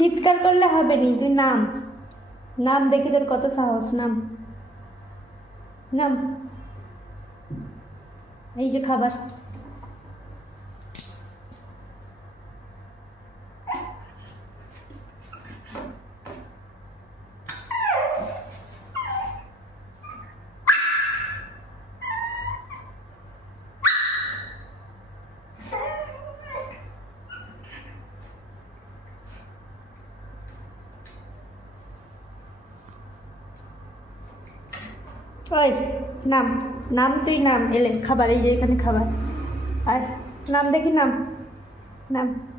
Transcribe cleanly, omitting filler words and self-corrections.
চিৎকার করলে হবে নি, তুই নাম। নাম, দেখি তোর কত সাহস। নাম, নাম। এই যে খাবার। ওই নাম, নাম, তুই নাম। এলে খাবার, এই যে এখানে খাবার। আর নাম দেখি, নাম, নাম।